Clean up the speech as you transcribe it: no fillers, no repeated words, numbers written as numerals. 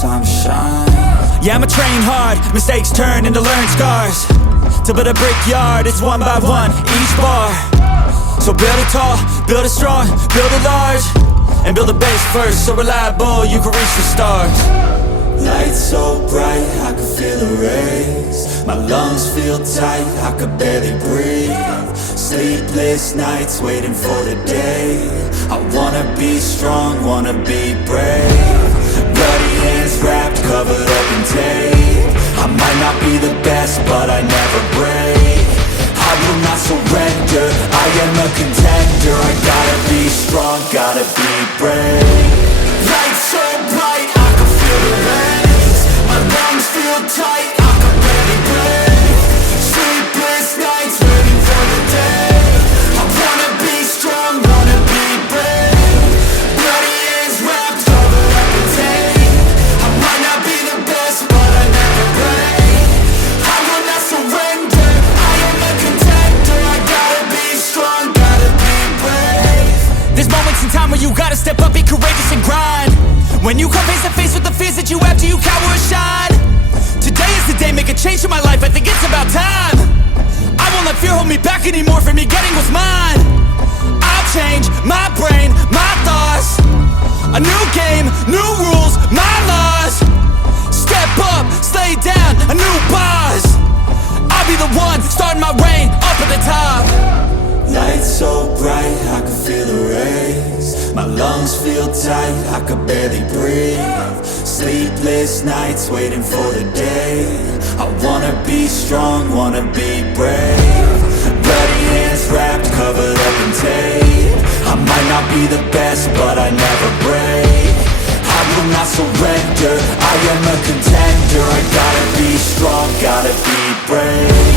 time to shine. Yeah, I'ma train hard, mistakes turn into learned scars. To build a brickyard, it's one by one, each bar. So build it tall, build it strong, build it large, and build a base first, so reliable you can reach the stars. Lights so bright, I can feel the rays. My lungs feel tight, I could barely breathe. Sleepless nights waiting for the day. I wanna be strong, wanna be brave. Bloody hands wrapped, covered up in tape. I might not be the best, but I never break. I will not surrender, I am a contender. I gotta be strong, gotta be brave. Lights so bright, I can feel the rays. My lungs feel tight, I can barely breathe. Sleepless nights waiting for the day. I wanna be strong, wanna be brave. Bloody hands wrapped, covered up in tape. I might not be the best, but I never break. I will not surrender, I am a contender. I gotta be strong, gotta be brave. There's moments in time where you gotta step up, be courageous and grind. When you come face to face with the fears that you have, do you cower or shine? Today is the day, make a change in my life, I think it's about time. I won't let fear hold me back anymore from me getting what's mine. I'll change my brain, my thoughts. A new game, new rules, my laws. Step up, slay down, a new boss. I'll be the one, starting my reign, up at the top. Lights so bright, I can feel the rays. My lungs feel tight, I could barely breathe. Sleepless nights waiting for the day. I wanna be strong, wanna be brave. Bloody hands wrapped, covered up in tape. I might not be the best, but I never break. I will not surrender, I am a contender. I gotta be strong, gotta be brave.